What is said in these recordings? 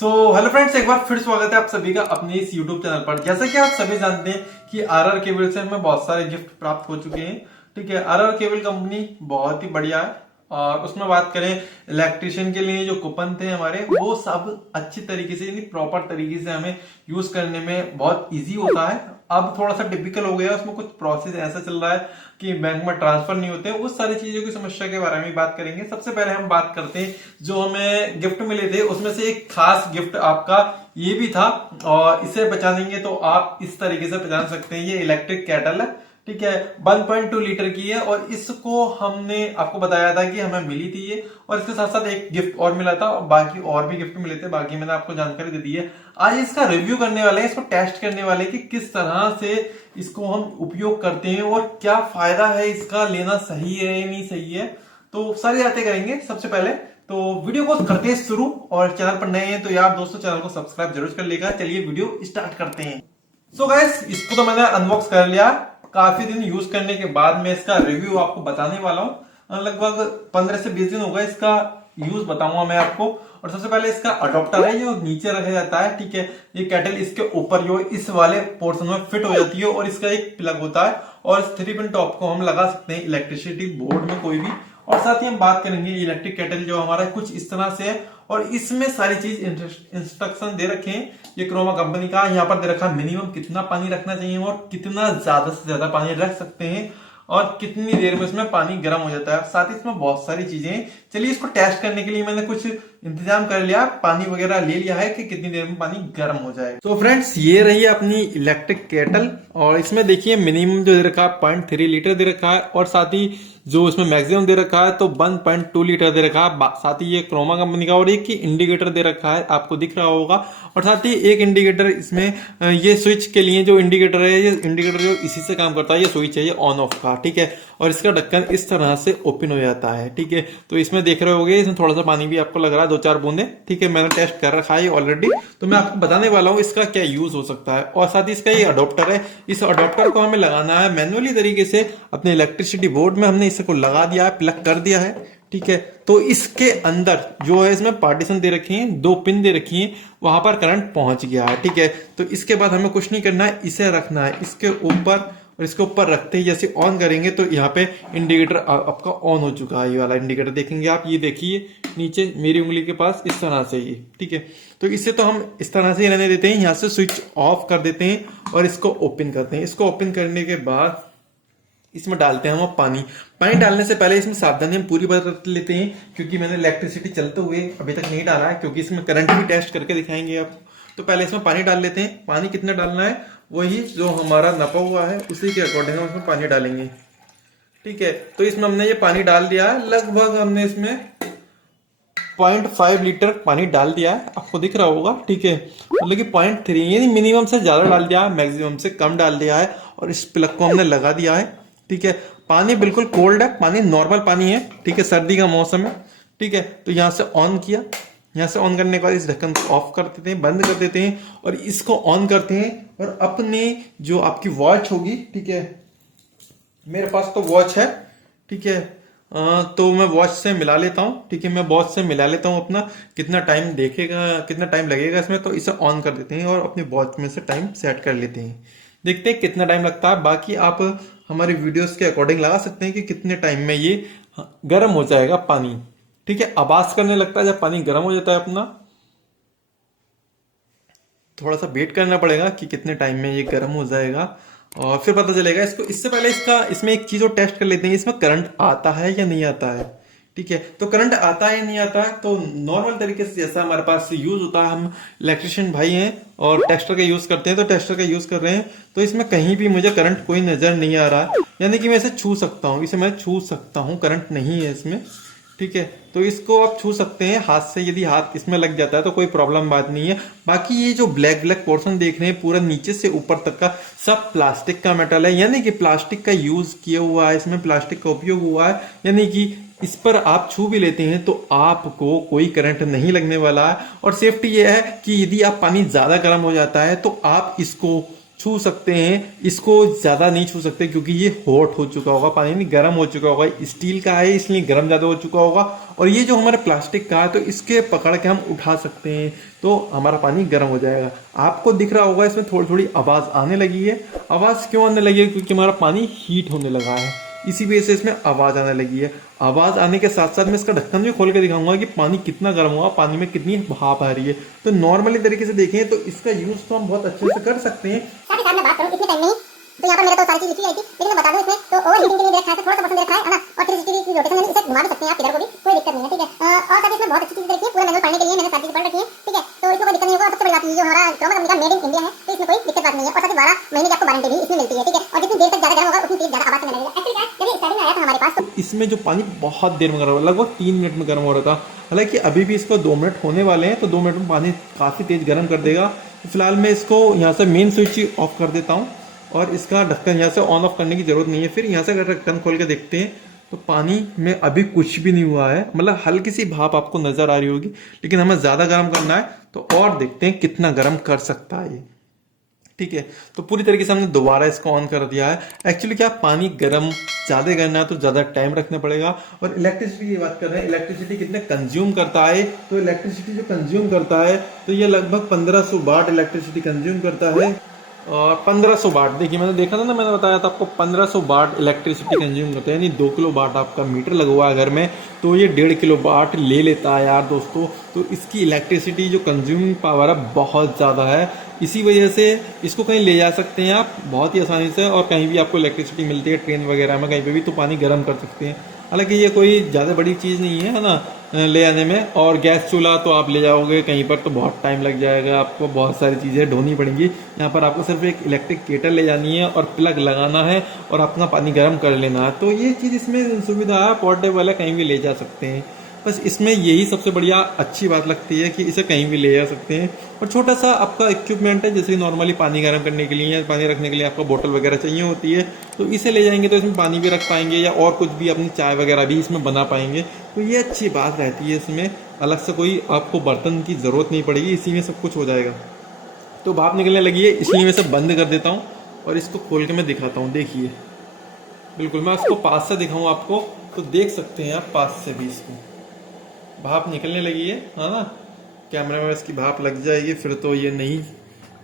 Hello friends, एक बार फिर स्वागत है आप सभी का अपने इस यूट्यूब चैनल पर। जैसा कि आप सभी जानते हैं कि आरआर केबल से हमें बहुत सारे गिफ्ट प्राप्त हो चुके हैं। ठीक है, आरआर केबल कंपनी बहुत ही बढ़िया है। और उसमें बात करें इलेक्ट्रिशियन के लिए, जो कूपन थे हमारे, वो सब अच्छी तरीके से यानी प्रॉपर तरीके से हमें यूज करने में बहुत इजी होता है। अब थोड़ा सा टिपिकल हो गया, उसमें कुछ प्रोसेस ऐसा चल रहा है कि बैंक में ट्रांसफर नहीं होते। उस सारी चीजों की समस्या के बारे में बात करेंगे। सबसे पहले हम बात करते हैं जो हमें गिफ्ट मिले थे, उसमें से एक खास गिफ्ट आपका ये भी था। और इसे पहचानेंगे तो आप इस तरीके से पहचान सकते हैं। ये इलेक्ट्रिक केटल है, ठीक है, 1.2 लीटर की है। और इसको हमने आपको बताया था कि हमें मिली थी ये, और इसके साथ साथ एक गिफ्ट और मिला था। बाकी और भी गिफ्ट मिले थे, बाकी मैंने आपको जानकारी दे दी है। आज इसका रिव्यू करने वाले हैं, इसको टेस्ट करने वाले हैं कि किस तरह से इसको हम उपयोग करते हैं और क्या फायदा है इसका, लेना सही है या नहीं सही है। तो सारी बातें करेंगे। सबसे पहले तो वीडियो को करते हैं शुरू, और चैनल पर नए हैं तो यार दोस्तों चैनल को सब्सक्राइब जरूर कर लेगा। चलिए वीडियो स्टार्ट करते हैं। सो गाइस, इसको तो मैंने अनबॉक्स कर लिया। काफी दिन यूज करने के बाद मैं इसका रिव्यू आपको बताने वाला हूं। लगभग 15 से 20 दिन हो गए इसका यूज बताऊंगा मैं आपको। और सबसे पहले इसका अडोप्टर है, जो नीचे रखा जाता है, ठीक है। ये केटल इसके ऊपर जो इस वाले पोर्शन में फिट हो जाती है, और इसका एक प्लग होता है, और इस 3 पिन टॉप को हम लगा सकते हैं इलेक्ट्रिसिटी बोर्ड में कोई भी। और साथ ही हम बात करेंगे इलेक्ट्रिक केटल जो हमारा कुछ इस तरह से है, और इसमें सारी चीज इंस्ट्रक्शन दे रखे हैं। ये क्रोमा कंपनी का, यहाँ पर दे रखा है मिनिमम कितना पानी रखना चाहिए और कितना ज्यादा से ज्यादा पानी रख सकते हैं, और कितनी देर में इसमें पानी गर्म हो जाता है। साथ ही इसमें बहुत सारी चीजें हैं। चलिए इसको टेस्ट करने के लिए मैंने कुछ इंतजाम कर लिया, पानी वगैरह ले लिया है कि कितनी देर में पानी गर्म हो जाए। तो फ्रेंड्स, ये रही अपनी इलेक्ट्रिक केटल, और इसमें देखिए मिनिमम जो दे रखा है 0.3 लीटर दे रखा है, और साथ ही जो इसमें मैक्सिमम दे रखा है तो 1.2 लीटर दे रखा है। साथ ही ये क्रोमा कंपनी का, और एक ही इंडिकेटर दे रखा है, आपको दिख रहा होगा। और साथ ही एक इंडिकेटर इसमें, ये स्विच के लिए जो इंडिकेटर है, ये इंडिकेटर जो इसी से काम करता है, ये स्विच है ये ऑन ऑफ का, ठीक है। और इसका ढक्कन इस तरह से ओपन हो जाता है, ठीक है। तो इसमें देख रहे होगे, इसमें थोड़ा सा पानी भी आपको लग रहा है, 2-4 बूंदे, ठीक है। मैंने टेस्ट कर रखा है ऑलरेडी, तो मैं आपको बताने वाला हूँ इसका क्या यूज हो सकता है। और साथ ही इसका ये अडोप्टर है, इस अडोप्टर को हमें लगाना है मैन्युअली तरीके से अपने इलेक्ट्रिसिटी बोर्ड में। हमने इसको लगा दिया है, प्लग कर दिया है, ठीक है। तो इसके अंदर जो है, इसमें पार्टीशन दे रखी है, 2 पिन दे रखी है, वहां पर करंट पहुंच गया है, ठीक है। तो इसके बाद हमें कुछ नहीं करना है, इसे रखना है इसके ऊपर, और इसके ऊपर रखते ही जैसे ऑन करेंगे तो यहाँ पे इंडिकेटर आपका ऑन हो चुका है। ये वाला इंडिकेटर देखेंगे आप, ये देखिए नीचे मेरी उंगली के पास इस तरह से, ये ठीक है। तो इसे तो हम इस तरह से रहने देते हैं, यहाँ से स्विच ऑफ कर देते हैं और इसको ओपन करते हैं। इसको ओपन करने के बाद इसमें डालते हैं हम पानी। पानी डालने से पहले इसमें सावधानी हम पूरी बरत लेते हैं, क्योंकि मैंने इलेक्ट्रिसिटी चलते हुए अभी तक नहीं डाला है, क्योंकि इसमें करंट भी टेस्ट करके दिखाएंगे आप। तो पहले इसमें पानी डाल लेते हैं। पानी कितना डालना है, वही जो हमारा नपा हुआ है उसी के अकॉर्डिंग हम इसमें पानी डालेंगे, ठीक है। तो इसमें हमने ये पानी डाल दिया है, लगभग हमने इसमें 0.5 लीटर पानी डाल दिया है, आपको दिख रहा होगा, ठीक है। मतलब कि 0.3 यानी मिनिमम से ज्यादा डाल दिया है, मैक्सिमम से कम डाल दिया है, और इस प्लग को हमने लगा दिया है, ठीक है। पानी बिल्कुल कोल्ड है, पानी नॉर्मल पानी है, ठीक है, सर्दी का मौसम है, ठीक है। तो यहाँ से ऑन किया, यहाँ से ऑन करने के बाद इस ढक्कन को ऑफ कर देते हैं, बंद कर देते हैं, और इसको ऑन करते हैं। और अपने जो आपकी वॉच होगी, ठीक है, मेरे पास तो वॉच है, ठीक है। तो मैं वॉच से मिला लेता हूँ, ठीक है। मैं वॉच से मिला लेता हूँ अपना कितना टाइम देखेगा, कितना टाइम लगेगा इसमें। तो इसे ऑन कर देते हैं और अपनी वॉच में से टाइम सेट कर लेते हैं। देखते हैं कितना टाइम लगता है। बाकी आप हमारी वीडियोस के अकॉर्डिंग लगा सकते हैं कि कितने टाइम में ये गर्म हो जाएगा पानी, ठीक है। आवाज करने लगता है जब पानी गर्म हो जाता है अपना। थोड़ा सा वेट करना पड़ेगा कि कितने टाइम में ये गर्म हो जाएगा, और फिर पता चलेगा इसको। इससे पहले इसमें एक चीज और टेस्ट कर लेते हैं, इसमें करंट आता है या नहीं आता है, ठीक है। तो करंट आता है या नहीं आता है, तो नॉर्मल तरीके से जैसा हमारे पास यूज होता है, हम इलेक्ट्रिशियन भाई हैं और टेस्टर का यूज करते हैं, तो टेस्टर का यूज कर रहे हैं। तो इसमें कहीं भी मुझे करंट कोई नजर नहीं आ रहा, यानी कि मैं इसे छू सकता हूँ, इसे मैं छू सकता हूँ, करंट नहीं है इसमें, ठीक है। तो इसको आप छू सकते हैं हाथ से, यदि हाथ इसमें लग जाता है तो कोई प्रॉब्लम बात नहीं है। बाकी ये जो ब्लैक ब्लैक पोर्शन देख रहे हैं, पूरा नीचे से ऊपर तक का सब प्लास्टिक का मेटल है, यानी कि प्लास्टिक का यूज किया हुआ है, इसमें प्लास्टिक का उपयोग हुआ है। यानी कि इस पर आप छू भी लेते हैं तो आपको कोई करंट नहीं लगने वाला है। और सेफ्टी ये है कि यदि आप पानी ज्यादा गर्म हो जाता है तो आप इसको छू सकते हैं, इसको ज्यादा नहीं छू सकते, क्योंकि ये हॉट हो चुका होगा, पानी नहीं गर्म हो चुका होगा। स्टील का है इसलिए गर्म ज्यादा हो चुका होगा, और ये जो हमारा प्लास्टिक का है तो इसके पकड़ के हम उठा सकते हैं, तो हमारा पानी गर्म हो जाएगा। आपको दिख रहा होगा इसमें थोड़ी थोड़ी आवाज़ आने लगी है। आवाज़ क्यों आने लगी है? क्योंकि हमारा पानी हीट होने लगा है, इसी वजह से इसमें आवाज़ आने लगी है। आवाज़ आने के साथ साथ मैं इसका ढक्कन भी खोल के दिखाऊंगा कि पानी कितना गर्म हुआ, पानी में कितनी भाप आ रही है। तो नॉर्मली तरीके से देखें तो इसका यूज़ तो हम बहुत अच्छे से कर सकते हैं। साथ ही साथ मैं बात करूं इतने टाइम में ही, तो यहाँ पर मेरा तो सारी चीज लिखी आई थी, लेकिन मैं बता दूं इसमें तो ओवर हीटिंग के लिए दे रखा है, तो थोड़ा सा पसंद रखा है ना, और 360 की रोटेशन है, इसे घुमा भी सकते हैं आप किधर को भी, कोई दिक्कत नहीं है, ठीक है। और साथ ही इसमें बहुत अच्छी चीज रखी है, पूरा मैनुअल पढ़ने के लिए मैंने सारी चीज पढ़ रखी है, ठीक है। तो इसमें कोई दिक्कत नहीं होगा। सबसे बड़ी बात ये जो हमारा क्रोमा कंपनी का मेड इन इंडिया है, तो इसमें कोई दिक्कत बात नहीं है। और साथ ही 12 महीने की आपको वारंटी भी इसमें मिलती है, ठीक है। और जितनी देर तक ज्यादा गर्म होगा उतनी देर ज्यादा आवाज करने लगेगा। एक्चुअली जब ये स्टार्टिंग में आया था हमारे पास, तो इसमें जो पानी बहुत देर में गर्म हो रहा, लगभग 3 मिनट में गर्म हो रहा था। हालांकि अभी भी इसको 2 मिनट होने वाले हैं, तो 2 मिनट में पानी काफ़ी तेज़ गर्म कर देगा। फिलहाल मैं इसको यहाँ से मेन स्विच ऑफ कर देता हूँ, और इसका ढक्कन यहाँ से ऑन ऑफ करने की ज़रूरत नहीं है। फिर यहाँ से अगर ढक्कन खोल के देखते हैं तो पानी में अभी कुछ भी नहीं हुआ है, मतलब हल्की सी भाप आपको नज़र आ रही होगी, लेकिन हमें ज़्यादा गर्म करना है तो और देखते हैं कितना गर्म कर सकता है ये, ठीक है। तो पूरी तरीके से हमने दोबारा इसको ऑन कर दिया है। एक्चुअली क्या पानी गर्म ज़्यादा करना है तो ज़्यादा टाइम रखना पड़ेगा। और इलेक्ट्रिसिटी की बात कर रहे हैं, इलेक्ट्रिसिटी कितने कंज्यूम करता है, तो इलेक्ट्रिसिटी जो कंज्यूम करता है तो ये लगभग 1500 वाट इलेक्ट्रिसिटी कंज्यूम करता है। और 1500 वाट, देखिए मैंने देखा था ना, मैंने बताया था आपको 1500 वाट इलेक्ट्रिसिटी कंज्यूम करता है, यानी 2 किलो वाट आपका मीटर लगा हुआ है घर में, तो ये 1.5 किलो वाट ले लेता है यार दोस्तों। तो इसकी इलेक्ट्रिसिटी जो कंज्यूमिंग पावर है बहुत ज़्यादा है, इसी वजह से इसको कहीं ले जा सकते हैं आप बहुत ही आसानी से, और कहीं भी आपको इलेक्ट्रिसिटी मिलती है ट्रेन वगैरह में कहीं पे भी, तो पानी गर्म कर सकते हैं। हालांकि ये कोई ज़्यादा बड़ी चीज़ नहीं है ना ले आने में। और गैस चूल्हा तो आप ले जाओगे कहीं पर तो बहुत टाइम लग जाएगा, आपको बहुत सारी चीज़ें ढोनी पड़ेंगी। यहाँ पर आपको सिर्फ एक इलेक्ट्रिक केटल ले जानी है और प्लग लगाना है और अपना पानी गर्म कर लेना है। तो ये चीज़ इसमें सुविधा है, पोर्टेबल है, कहीं भी ले जा सकते हैं। बस इसमें यही सबसे बढ़िया अच्छी बात लगती है कि इसे कहीं भी ले जा सकते हैं। और छोटा सा आपका इक्विपमेंट है, जैसे नॉर्मली पानी गर्म करने के लिए या पानी रखने के लिए आपको बोतल वगैरह चाहिए होती है, तो इसे ले जाएंगे तो इसमें पानी भी रख पाएंगे या और कुछ भी अपनी चाय वगैरह भी इसमें बना पाएंगे। तो ये अच्छी बात रहती है, इसमें अलग से कोई आपको बर्तन की ज़रूरत नहीं पड़ेगी, इसी में सब कुछ हो जाएगा। तो भाप निकलने लगी है, इसलिए मैं इसे बंद कर देता हूँ और इसको खोल के मैं दिखाता हूँ। देखिए बिल्कुल, मैं इसको पास से दिखाऊँ आपको तो देख सकते हैं आप पास से भी, इसको भाप निकलने लगी है ना। कैमरे में इसकी भाप लग जाएगी फिर तो ये नहीं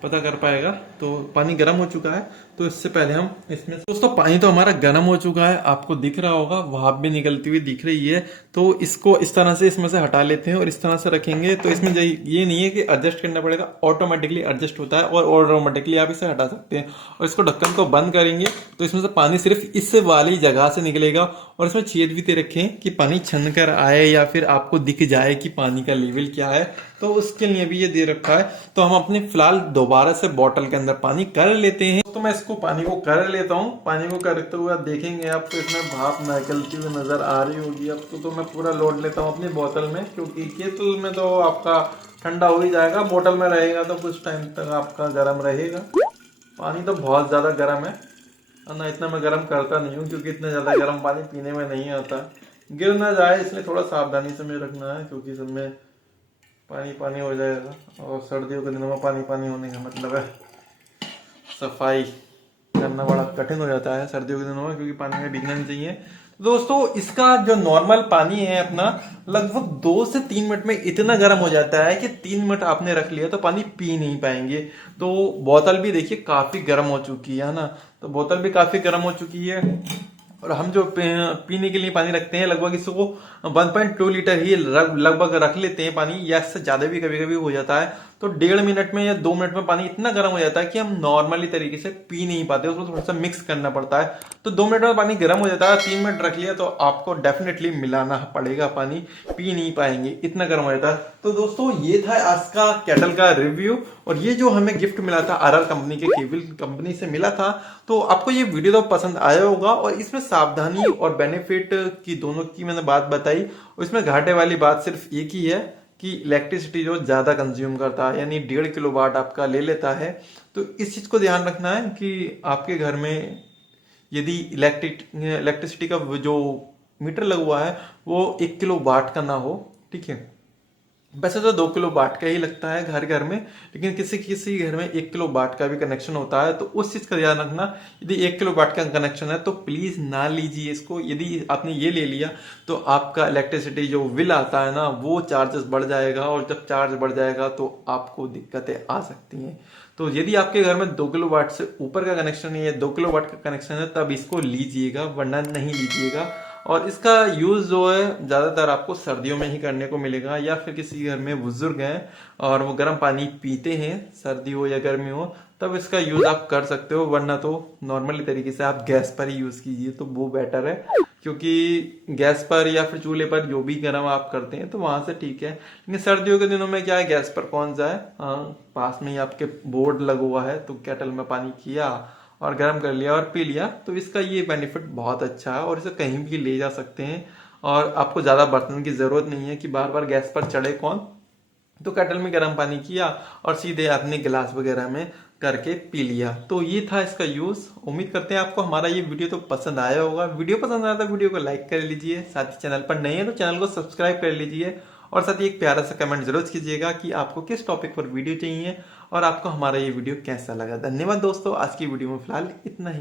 पता कर पाएगा। तो पानी गर्म हो चुका है, तो इससे पहले हम इसमें दोस्तों पानी तो हमारा गर्म हो चुका है, आपको दिख रहा होगा भाप भी निकलती हुई दिख रही है। तो इसको इस तरह से इसमें से हटा लेते हैं और इस तरह से रखेंगे, तो इसमें ये नहीं है कि एडजस्ट करना पड़ेगा, ऑटोमेटिकली एडजस्ट होता है और ऑटोमेटिकली आप इसे हटा सकते हैं। और इसको ढक्कन को बंद करेंगे तो इसमें से पानी सिर्फ इस वाली जगह से निकलेगा, और इसमें छेद भी दे रखें कि पानी छन कर आए या फिर आपको दिख जाए कि पानी का लेवल क्या है, तो उसके लिए भी ये दे रखा है। तो हम अपने फिलहाल दोबारा से बोतल के अंदर पानी कर लेते हैं। तो मैं इसको पानी को कर लेता हूँ। पानी को करते हुए आप देखेंगे आपको इसमें भाप निकलती हुई नजर आ रही होगी आपको। तो मैं पूरा लोड लेता हूँ अपनी बोतल में, क्योंकि केतल में तो आपका ठंडा हो ही जाएगा, बोतल में रहेगा तो कुछ टाइम तक आपका गर्म रहेगा। पानी तो बहुत ज़्यादा गर्म है ना, इतना मैं गर्म करता नहीं हूँ क्योंकि इतना ज़्यादा गर्म पानी पीने में नहीं आता, गिर ना जाए इसलिए थोड़ा सावधानी से मुझे रखना है, क्योंकि सब में पानी पानी हो जाएगा। और सर्दियों के दिनों में पानी पानी होने का मतलब है सफाई करना बड़ा कठिन हो जाता है सर्दियों के दिनों में, क्योंकि पानी में भीगना नहीं चाहिए। दोस्तों इसका जो नॉर्मल पानी है अपना, लगभग 2 से 3 मिनट में इतना गर्म हो जाता है कि 3 मिनट आपने रख लिया तो पानी पी नहीं पाएंगे। तो बोतल भी देखिए काफी गर्म हो चुकी है ना, तो बोतल भी काफी गर्म हो चुकी है। और हम जो पीने के लिए पानी रखते हैं लगभग इसको 1.2 लीटर ही लगभग रख लेते हैं पानी, या इससे ज्यादा भी कभी कभी हो जाता है। तो 1.5 मिनट में या 2 मिनट में पानी इतना गर्म हो जाता है कि हम नॉर्मली तरीके से पी नहीं पाते, उसको थोड़ा सा मिक्स करना पड़ता है। तो 2 मिनट में पानी गर्म हो जाता है, 3 मिनट रख लिया तो आपको डेफिनेटली मिलाना पड़ेगा, पानी पी नहीं पाएंगे, इतना गर्म हो जाता है। तो दोस्तों ये था आज का केटल का रिव्यू, और ये जो हमें गिफ्ट मिला था आरआर कंपनी के केबल कंपनी से मिला था। तो आपको ये वीडियो तो पसंद आया होगा, और इसमें सावधानी और बेनिफिट की दोनों की मैंने बात बताई। और इसमें घाटे वाली बात सिर्फ एक ही है कि इलेक्ट्रिसिटी जो ज्यादा कंज्यूम करता है, यानी 1.5 किलो वाट आपका ले लेता है। तो इस चीज को ध्यान रखना है कि आपके घर में यदि इलेक्ट्रिसिटी का जो मीटर लगा हुआ है वो 1 किलो वाट का ना हो, ठीक है। वैसे तो 2 किलो वाट का ही लगता है घर घर में, लेकिन किसी किसी घर में 1 किलो वाट का भी कनेक्शन होता है, तो उस चीज का ध्यान रखना। यदि 1 किलो वाट का कनेक्शन है तो प्लीज ना लीजिए इसको। यदि आपने ये ले लिया तो आपका इलेक्ट्रिसिटी जो बिल आता है ना, वो चार्जेस बढ़ जाएगा, और जब चार्ज बढ़ जाएगा तो आपको दिक्कतें आ सकती हैं। तो यदि आपके घर में 2 किलो वाट से ऊपर का कनेक्शन है या 2 किलो वाट का कनेक्शन है, तब इसको लीजिएगा, वरना नहीं लीजिएगा। और इसका यूज जो है ज्यादातर आपको सर्दियों में ही करने को मिलेगा, या फिर किसी घर में बुजुर्ग हैं और वो गर्म पानी पीते हैं, सर्दी हो या गर्मी हो, तब इसका यूज आप कर सकते हो। वरना तो नॉर्मली तरीके से आप गैस पर ही यूज कीजिए, तो वो बेटर है। क्योंकि गैस पर या फिर चूल्हे पर जो भी गर्म आप करते हैं तो वहां से ठीक है, लेकिन सर्दियों के दिनों में क्या है, गैस पर कौन जाए। पास में ही आपके बोर्ड लगा हुआ है, तो केटल में पानी किया और गर्म कर लिया और पी लिया, तो इसका ये बेनिफिट बहुत अच्छा है, और इसे कहीं भी ले जा सकते हैं। और आपको ज्यादा बर्तन की जरूरत नहीं है कि बार बार गैस पर चढ़े कौन। तो केटल में गर्म पानी किया और सीधे आपने गिलास वगैरह में करके पी लिया। तो ये था इसका यूज। उम्मीद करते हैं आपको हमारा ये वीडियो तो पसंद आया होगा। वीडियो पसंद आया तो वीडियो को लाइक कर लीजिए, साथ ही चैनल पर नए हैं तो चैनल को सब्सक्राइब कर लीजिए, और साथ ही एक प्यारा सा कमेंट जरूर कीजिएगा कि आपको किस टॉपिक पर वीडियो चाहिए और आपको हमारा ये वीडियो कैसा लगा। धन्यवाद दोस्तों, आज की वीडियो में फिलहाल इतना ही।